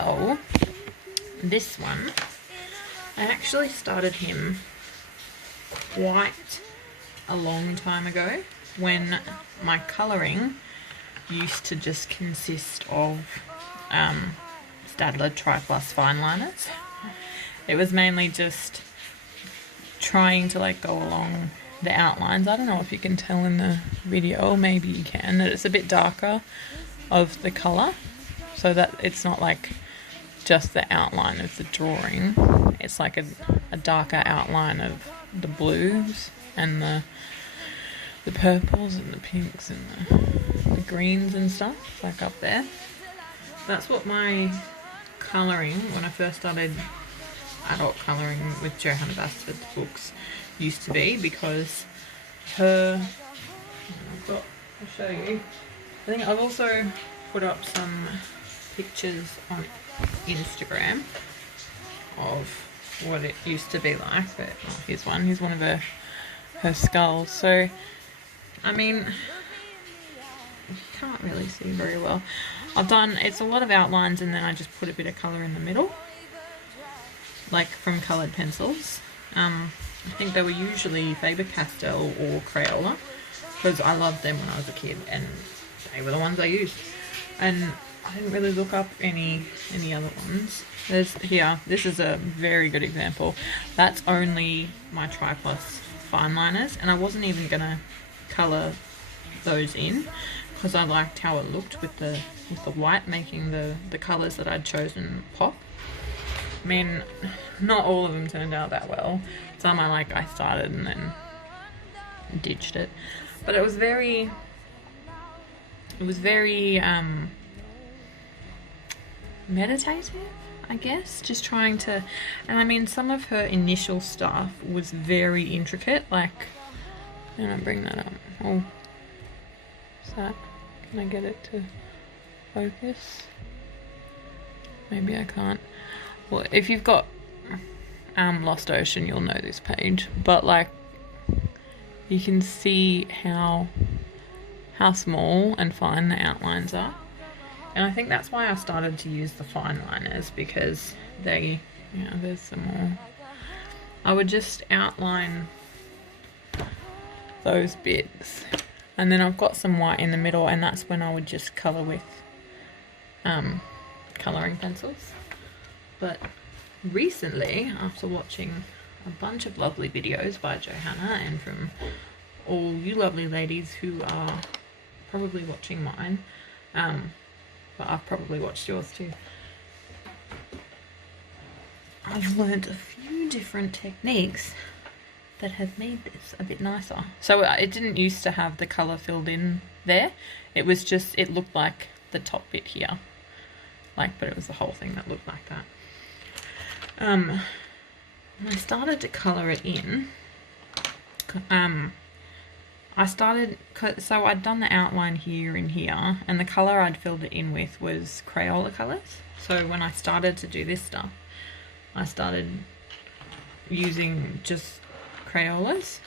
So this one, I actually started him quite a long time ago when my colouring used to just consist of Staedtler Tri-Plus fine liners. It was mainly just trying to like go along the outlines. I don't know if you can tell in the video, maybe you can, that it's a bit darker of the colour, so that it's not like just the outline of the drawing. It's like a darker outline of the blues and the purples and the pinks and the greens and stuff, like up there. That's what my colouring, when I first started adult colouring with Johanna Basfords books, used to be, because I'll show you. I think I've also put up some pictures on Instagram of what it used to be like, but here's one of her skulls. So I mean, you can't really see very well. It's a lot of outlines, and then I just put a bit of colour in the middle, like from coloured pencils. I think they were usually Faber-Castell or Crayola, because I loved them when I was a kid, and they were the ones I used. And I didn't really look up any other ones. This is a very good example. That's only my Tri-Plus fine liners, and I wasn't even gonna colour those in because I liked how it looked with the white, making the colours that I'd chosen pop. I mean, not all of them turned out that well. Some I started and then ditched it, but it was very meditative, I guess, just trying to, and I mean, some of her initial stuff was very intricate, like, and I'll bring that up. Oh, is that, can I get it to focus? Maybe I can't. Well, if you've got Lost Ocean, you'll know this page, but like, you can see how small and fine the outlines are. And I think that's why I started to use the fine liners, because they, there's some more. I would just outline those bits, and then I've got some white in the middle, and that's when I would just colour with colouring pencils. But recently, after watching a bunch of lovely videos by Johanna and from all you lovely ladies who are probably watching mine, but I've probably watched yours too, I've learned a few different techniques that have made this a bit nicer. So it didn't used to have the colour filled in there. It was just, it looked like the top bit here, but it was the whole thing that looked like that. When I started to colour it in, so I'd done the outline here and here, and the colour I'd filled it in with was Crayola colours. So when I started to do this stuff, I started using just Crayolas.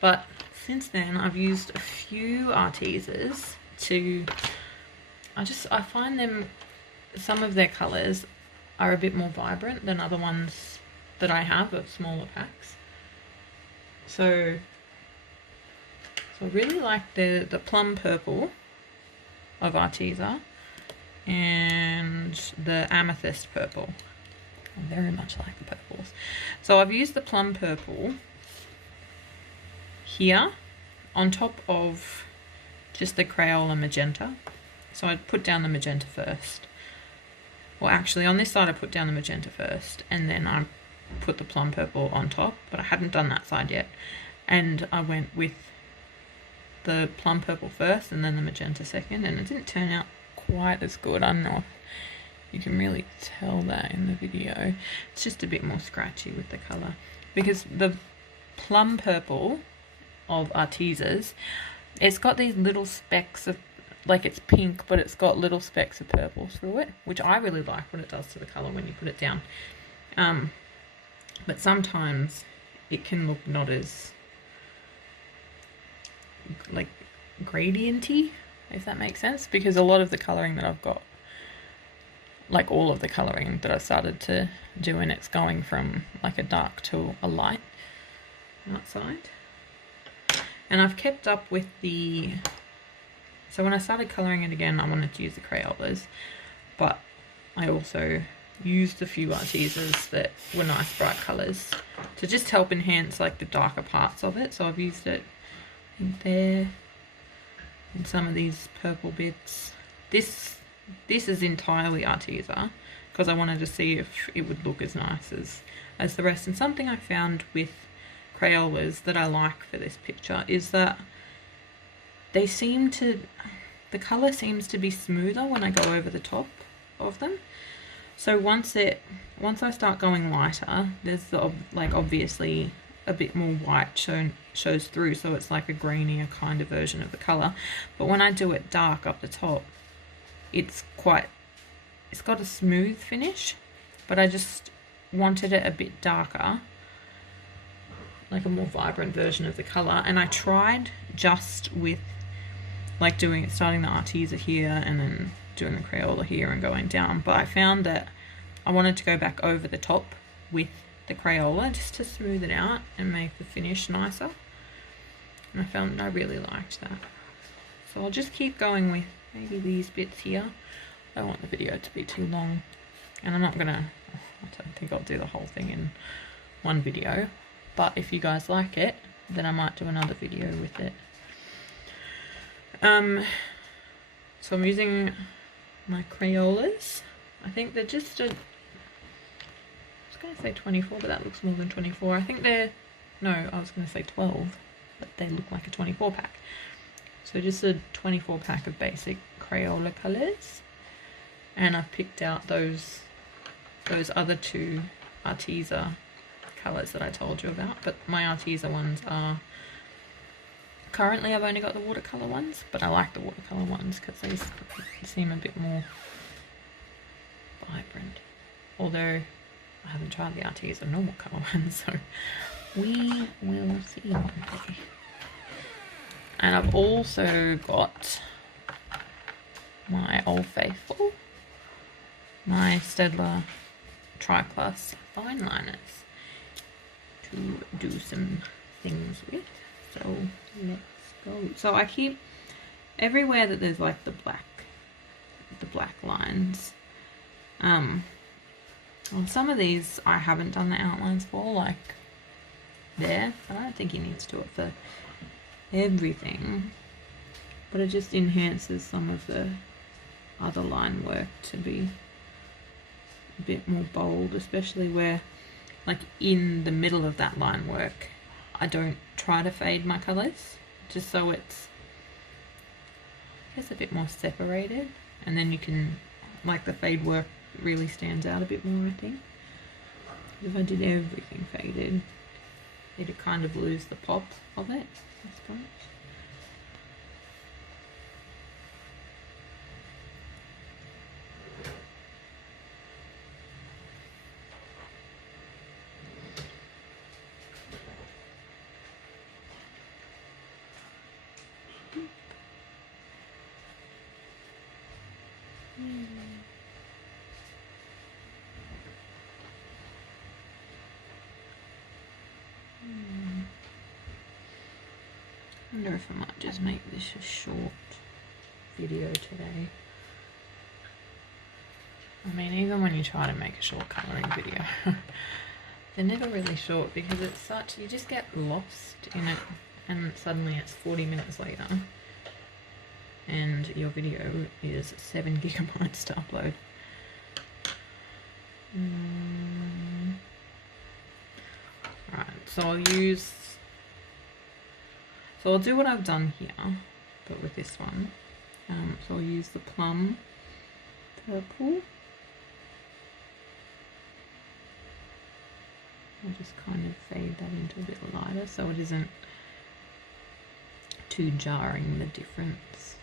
But since then I've used a few Artezas I find them, some of their colours are a bit more vibrant than other ones that I have of smaller packs. So I really like the plum purple of Arteza and the amethyst purple. I very much like the purples. So I've used the plum purple here on top of just the Crayola magenta. So I'd put down the magenta first. Well, actually on this side I put down the magenta first, and then I put the plum purple on top, but I hadn't done that side yet. And I went with the plum purple first and then the magenta second, and it didn't turn out quite as good. I don't know if you can really tell that in the video. It's just a bit more scratchy with the colour, because the plum purple of Arteza's, it's got these little specks of, like, it's pink, but it's got little specks of purple through it, which I really like what it does to the colour when you put it down. But sometimes it can look not as, like, gradienty, if that makes sense, because a lot of the colouring that I've got like all of the colouring that I started to do, and it's going from like a dark to a light outside. And I've kept up with the, so when I started colouring it again, I wanted to use the Crayolas, but I also used a few Artezas that were nice bright colours to just help enhance like the darker parts of it. So I've used it in there, and some of these purple bits. This is entirely Arteza because I wanted to see if it would look as nice as the rest. And something I found with Crayolas that I like for this picture is that they seem to, the colour seems to be smoother when I go over the top of them. So once I start going lighter, there's the, like obviously a bit more white shows through, so it's like a greenier kind of version of the colour. But when I do it dark up the top, it's got a smooth finish, but I just wanted it a bit darker, like a more vibrant version of the colour. And I tried just with like starting the Arteza here and then doing the Crayola here and going down, but I found that I wanted to go back over the top with the Crayola just to smooth it out and make the finish nicer, and I found I really liked that. So I'll just keep going with maybe these bits here. I don't want the video to be too long, and I don't think I'll do the whole thing in one video, but if you guys like it, then I might do another video with it. So I'm using my Crayolas. I think they're just I was going to say 24, but that looks more than 24. I think they're, no, I was going to say 12, but they look like a 24 pack. So just a 24 pack of basic Crayola colours. And I've picked out those other two Arteza colours that I told you about. But my Arteza ones are, currently I've only got the watercolour ones, but I like the watercolour ones because they seem a bit more vibrant. Although I haven't tried the Arteza normal colour ones, so we will see one day. And I've also got my Old Faithful, my Staedtler Tri-Class fine liners to do some things with. So let's go. So I keep everywhere that there's like the black lines. Well, some of these I haven't done the outlines for, like there. I don't think you need to do it for everything, but it just enhances some of the other line work to be a bit more bold, especially where like in the middle of that line work I don't try to fade my colours, just so it's, I guess, a bit more separated, and then you can, like, the fade work really stands out a bit more, I think. If I did everything faded, it'd kind of lose the pop of it, I suppose. I wonder if I might just make this a short video today. I mean, even when you try to make a short colouring video, they're never really short because it's such, you just get lost in it, and suddenly it's 40 minutes later and your video is 7 gigabytes to upload. Right, so I'll do what I've done here, but with this one. So I'll use the plum purple. I'll just kind of fade that into a bit lighter so it isn't too jarring, the difference.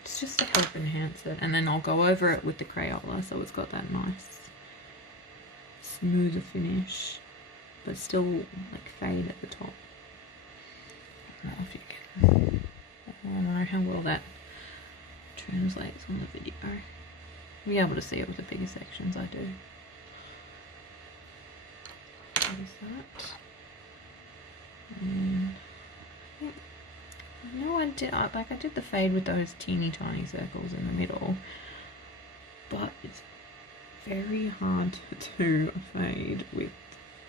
It's just to help enhance it, and then I'll go over it with the Crayola so it's got that nice smoother finish, but still like fade at the top. I don't know if you can, I don't know how well that translates on the video. You'll be able to see it with the bigger sections I do. There's that. And I did the fade with those teeny tiny circles in the middle, but it's very hard to do a fade with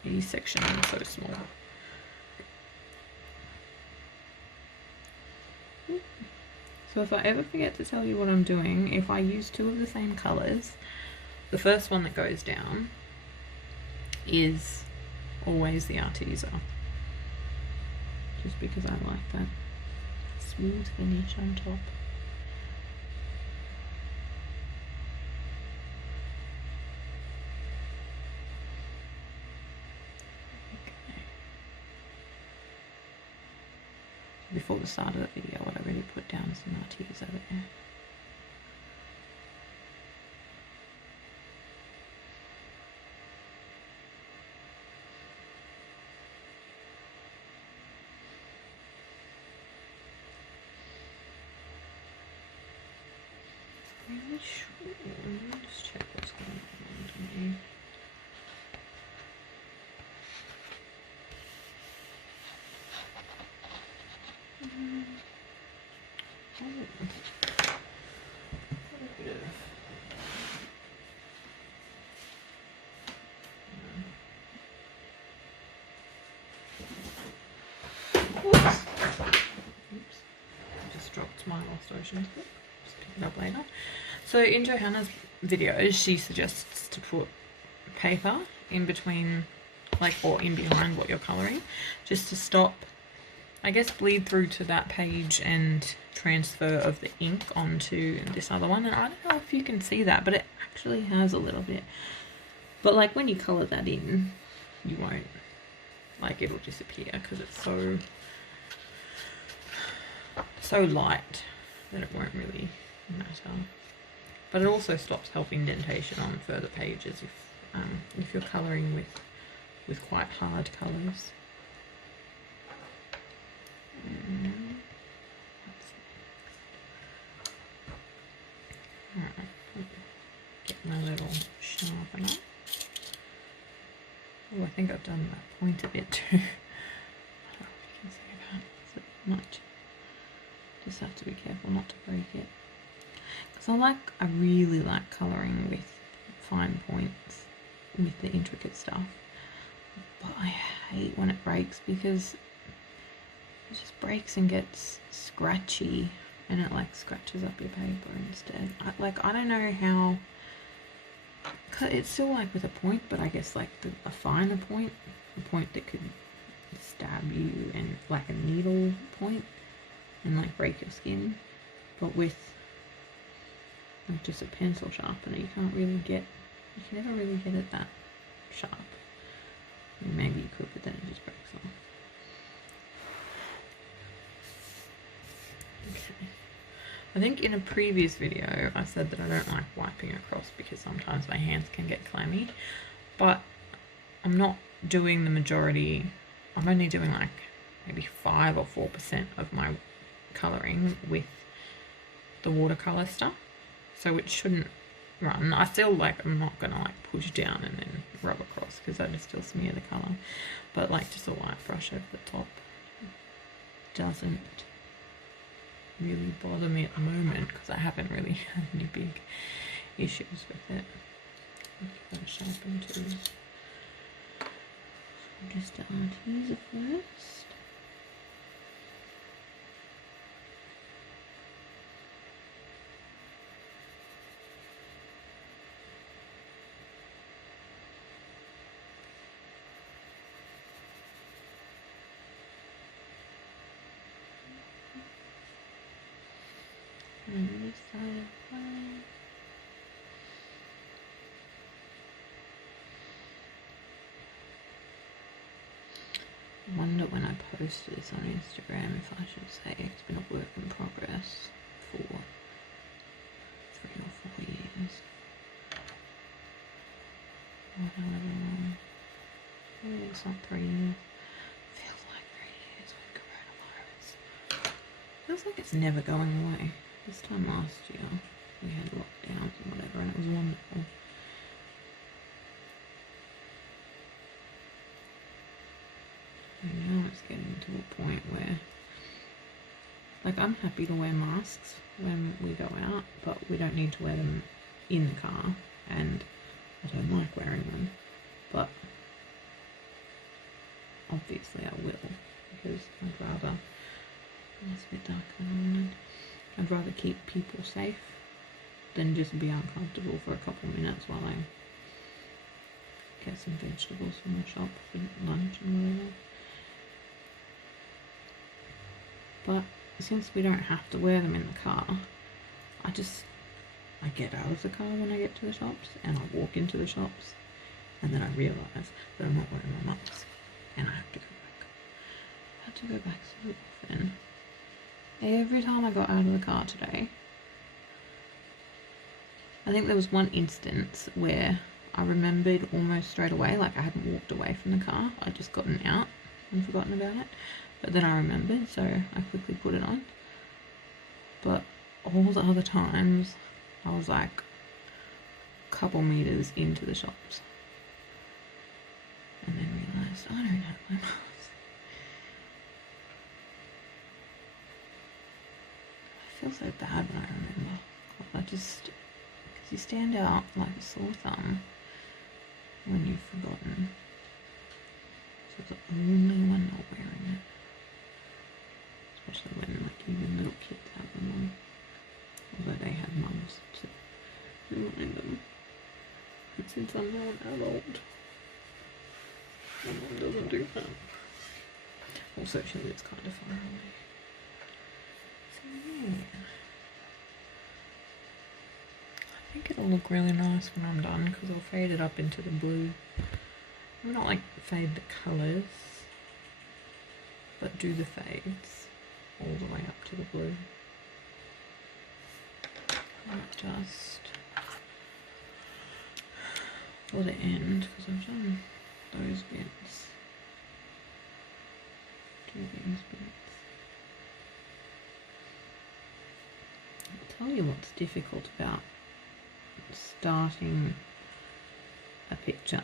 a section so small. So if I ever forget to tell you what I'm doing, if I use two of the same colours, the first one that goes down is always the Arteza, just because I like that smooth finish on top. Okay. Before the start of the video, what I really put down is some Arteza there. Really sure. Let me just check what's going on underneath. Oops. I just dropped my Lost Oceans book. Just pick it up later. So in Johanna's videos, she suggests to put paper in between, like, or in behind what you're colouring, just to stop, I guess, bleed through to that page and transfer of the ink onto this other one. And I don't know if you can see that, but it actually has a little bit. But like when you colour that in, you won't, like, it'll disappear because it's so light that it won't really matter. But it also stops help indentation on further pages if you're colouring with quite hard colours. Alright, get my little sharpener. Oh, I think I've done that point a bit too. I don't know if you can see that. It's a bit much. Just have to be careful not to break it. Because I really like colouring with fine points with the intricate stuff. But I hate when it breaks because it just breaks and gets scratchy and it like scratches up your paper instead. I don't know how, it's still like with a point, but I guess like a finer point, a point that could stab you, and like a needle point and like break your skin. But with like just a pencil sharpener, you can never really get it that sharp. I mean, maybe you could, but then it just breaks off. Okay. I think in a previous video I said that I don't like wiping across because sometimes my hands can get clammy, but I'm not doing the majority. I'm only doing like maybe 5 or 4% of my colouring with the watercolour stuff, so it shouldn't run. I still I'm not gonna like push down and then rub across because I just still smear the colour, but like just a light brush over the top doesn't really bother me at the moment because I haven't really had any big issues with it. I've got to sharpen too. So just Arteza first. And this side fine. I wonder when I post this on Instagram if I should say it's been a work in progress for 3 or 4 years. Or however long. Maybe it's not 3 years. Feels like 3 years with coronavirus. Feels like it's never going away. This time last year, we had lockdowns and whatever, and it was wonderful. And now it's getting to a point where, like, I'm happy to wear masks when we go out, but we don't need to wear them in the car, and I don't like wearing them, but obviously I will, because I'd rather, it's a bit dark than I wanted, I'd rather keep people safe than just be uncomfortable for a couple minutes while I get some vegetables from the shop for lunch and whatever. But since we don't have to wear them in the car, I get out of the car when I get to the shops, and I walk into the shops, and then I realise that I'm not wearing my mask, and I have to go back. I had to go back so often. Every time I got out of the car today, I think there was one instance where I remembered almost straight away, like I hadn't walked away from the car, I'd just gotten out and forgotten about it. But then I remembered, so I quickly put it on. But all the other times, I was like a couple meters into the shops. And then realised, I don't have my mask. I feel so bad when I remember. Because you stand out like a sore thumb when you've forgotten. So the only one not wearing it. Especially when, like, even little kids have them on. Although they have mums to remind them. And since I'm now an adult, my mum doesn't do that. Also, she lives kind of far away. So yeah. I think it'll look really nice when I'm done, because I'll fade it up into the blue. I'm not like fade the colours, but do the fades all the way up to the blue. And just for the end, because I've done those bits, do these bits. I'll tell you what's difficult about starting a picture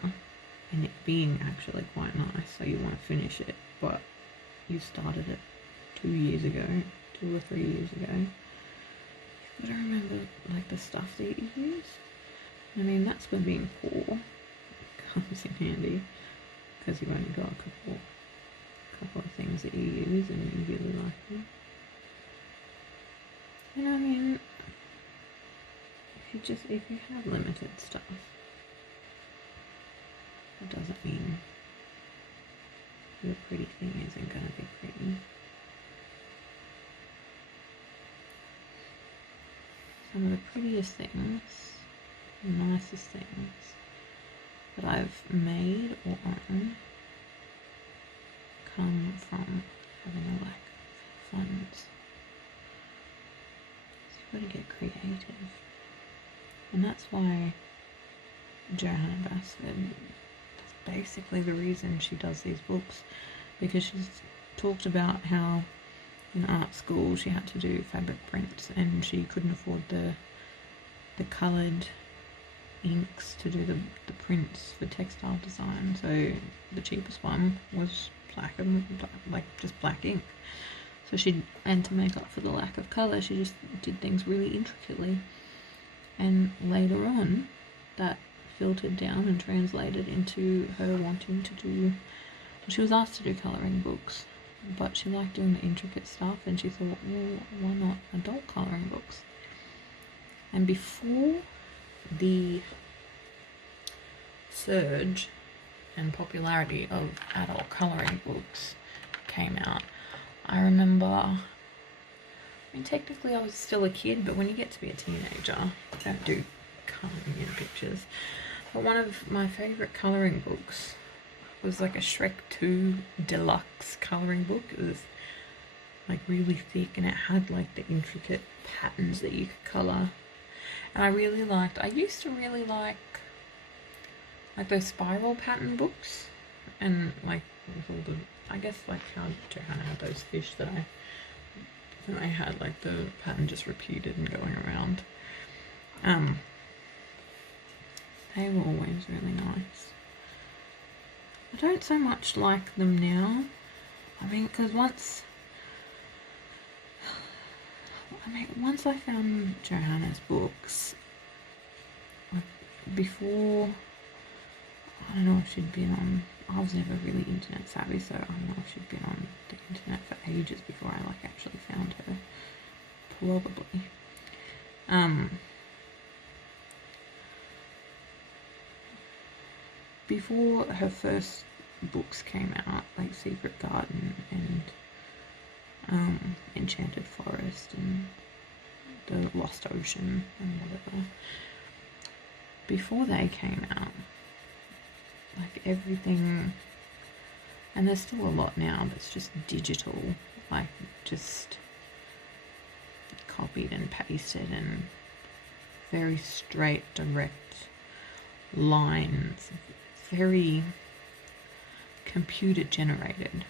and it being actually quite nice, so you want to finish it, but you started it 2 years ago, 2 or 3 years ago. You've got to remember, like, the stuff that you use. I mean, that's where being poor comes in handy, because you've only got a couple of things that you use and you really like them. And I mean, if you have limited stuff, it doesn't mean your pretty thing isn't going to be pretty. Some of the prettiest things, the nicest things that I've made or own come from having a lack of funds. So you've got to get creative. And that's why Johanna Basfords, that's basically the reason she does these books, because she's talked about how in art school she had to do fabric prints and she couldn't afford the coloured inks to do the prints for textile design, so the cheapest one was just black ink. So and to make up for the lack of colour, she just did things really intricately, and later on that filtered down and translated into her wanting to do, well, she was asked to do colouring books, but she liked doing the intricate stuff, and she thought, well, why not adult colouring books? And before the surge and popularity of adult colouring books came out, I remember, I mean, technically I was still a kid, but when you get to be a teenager, you don't do colouring in pictures. But one of my favourite colouring books was like a Shrek 2 deluxe colouring book. It was like really thick and it had like the intricate patterns that you could colour. And I used to really like those spiral pattern books, and like with all the, I guess like how Johanna had those fish that I had like the pattern just repeated and going around. They were always really nice. I don't so much like them now. I mean, because once I found Johanna's books, like before, I don't know if she'd been on, I was never really internet savvy, so I don't know if she'd been on the internet for ages before I like actually found her. Probably. Before her first books came out, like Secret Garden and Enchanted Forest and The Lost Ocean and whatever, before they came out, like everything, and there's still a lot now that's just digital, like just copied and pasted and very straight, direct lines, very computer generated.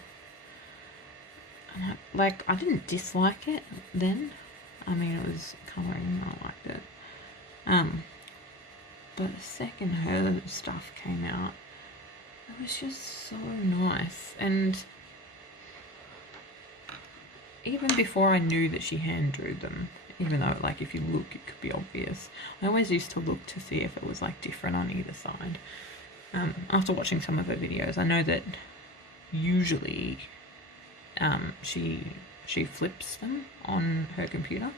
And I didn't dislike it then. I mean, it was colouring, I liked it. But the second her stuff came out, it was just so nice. And even before I knew that she hand drew them, even though like if you look it could be obvious, I always used to look to see if it was like different on either side. After watching some of her videos, I know that usually she flips them on her computer,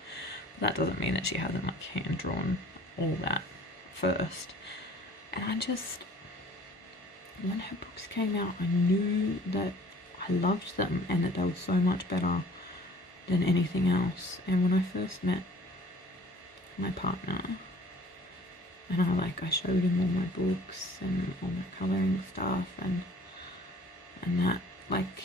but that doesn't mean that she hasn't like hand drawn all that first. And I just, when her books came out, I knew that I loved them and that they were so much better than anything else. And when I first met my partner, and I showed him all my books and all my colouring stuff and that, like,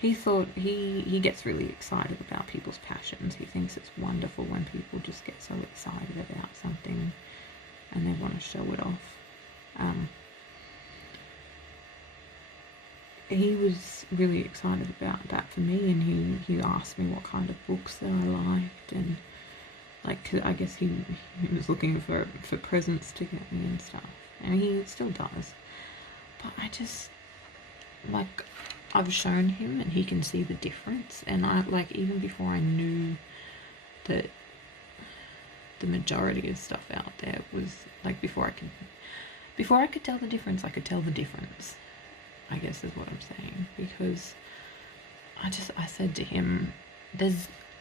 he thought, he gets really excited about people's passions. He thinks it's wonderful when people just get so excited about something and they want to show it off. He was really excited about that for me, and he asked me what kind of books that I liked, and like, I guess he was looking for presents to get me and stuff, and he still does. But I just, like, I've shown him and he can see the difference, and I, like, even before I knew that the majority of stuff out there was, like, before I could tell the difference, I could tell the difference, I guess is what I'm saying, because I said to him,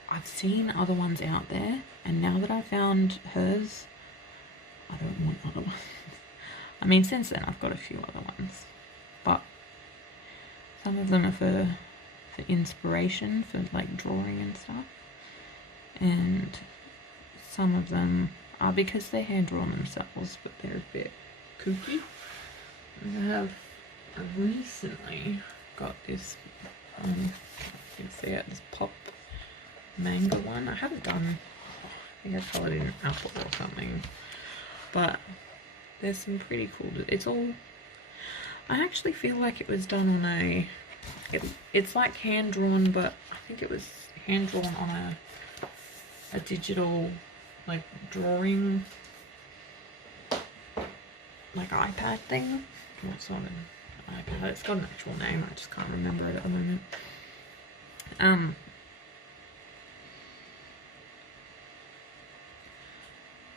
I've seen other ones out there, and now that I found hers, I don't want other ones. I mean, since then I've got a few other ones, but some of them are for inspiration, for like drawing and stuff, and some of them are because they're hand drawn themselves, but they're a bit kooky. I recently got this, you can see it, this pop manga one. I haven't done, I think I coloured in apple or something, but there's some pretty cool, it's all, I actually feel like it was done on it's like hand drawn, but I think it was hand drawn on a digital, like, drawing, like, iPad thing. Well, it's not an iPad, it's got an actual name, I just can't remember it at the moment.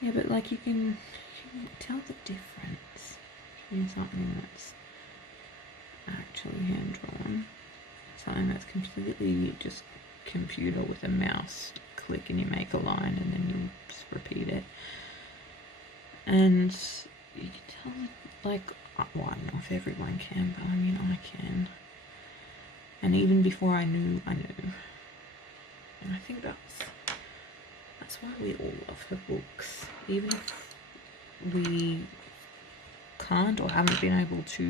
Yeah, but like you can tell the difference between something that's actually hand drawn, something that's completely just computer with a mouse click and you make a line and then you just repeat it. And you can tell, like, well, I don't know if everyone can, but I mean, I can. And even before I knew. And I think that's why we all love her books. Even if we can't or haven't been able to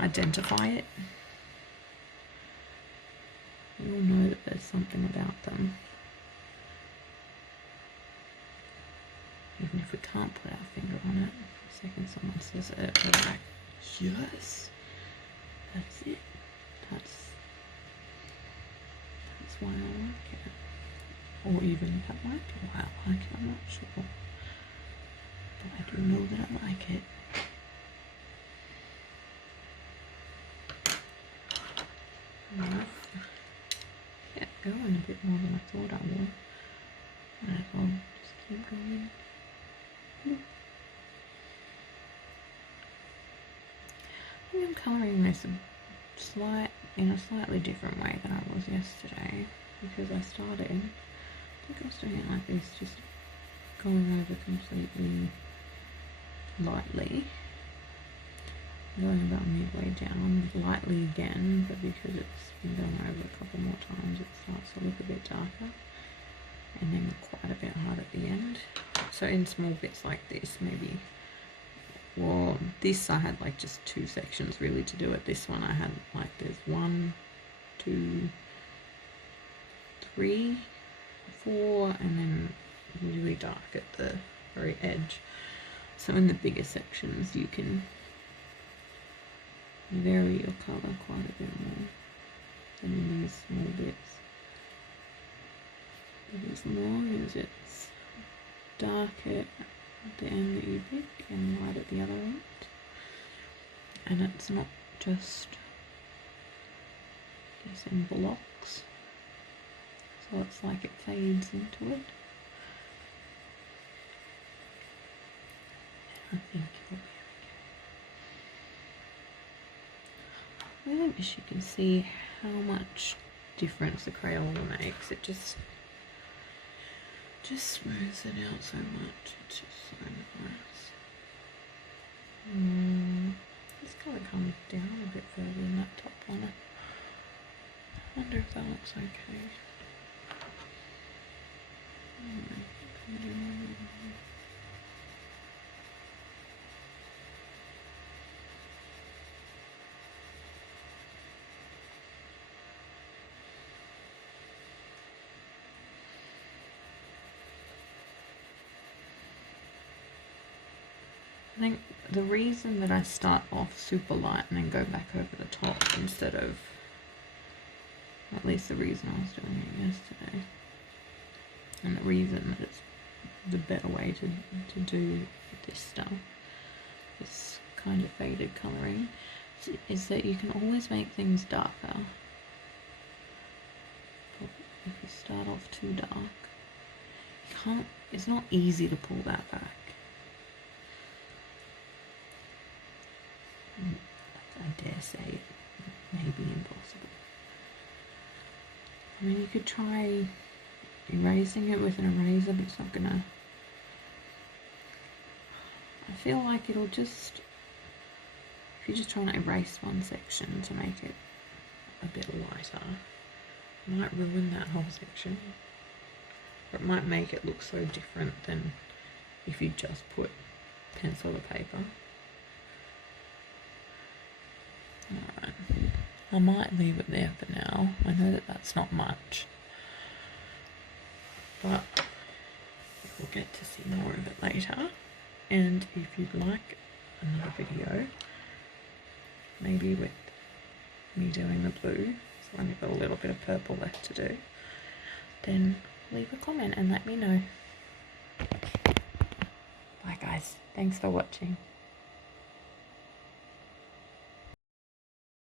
identify it, we all know that there's something about them. Even if we can't put our finger on it, the second someone says it, we're like, yes, that's it. That's why I like it. or even that might be why I like it, I'm not sure. But I do know that I like it. Yeah, going a bit more than I thought I would. Might as well just keep going. I think I'm colouring this in a slightly different way than I was yesterday, because I think I was doing it like this, just going over completely lightly, going about midway down lightly again, but because it's been going over a couple more times it starts to look a bit darker, and then quite a bit hard at the end. So in small bits like this, maybe, well, this I had like just 2 sections really to do it. This one I had like, there's 1, 2, 3, 4, and then really dark at the very edge. So in the bigger sections you can vary your colour quite a bit more than in these small bits. But as long as it's darker at the end that you pick and light at the other end, and it's not just in blocks, so it's like it fades into it, I think it'll be okay. I really wish you can see how much difference the Crayola makes. It just smooths it out so much. It's just so nice. This colour comes down a bit further than that top on it. I wonder if that looks okay. I think the reason that I start off super light and then go back over the top instead of, at least the reason I was doing it yesterday, and the reason that it's the better way to do this stuff, this kind of faded colouring, is that you can always make things darker. But if you start off too dark, you can't, it's not easy to pull that back. I dare say it may be impossible. I mean, you could try erasing it with an eraser, but it's not gonna, I feel like it'll just, if you just try to erase one section to make it a bit lighter, it might ruin that whole section, or it might make it look so different than if you just put pencil to paper. Alright, I might leave it there for now. I know that that's not much, but we'll get to see more of it later. And if you'd like another video, maybe with me doing the blue, so I've got a little bit of purple left to do, then leave a comment and let me know. Bye guys, thanks for watching.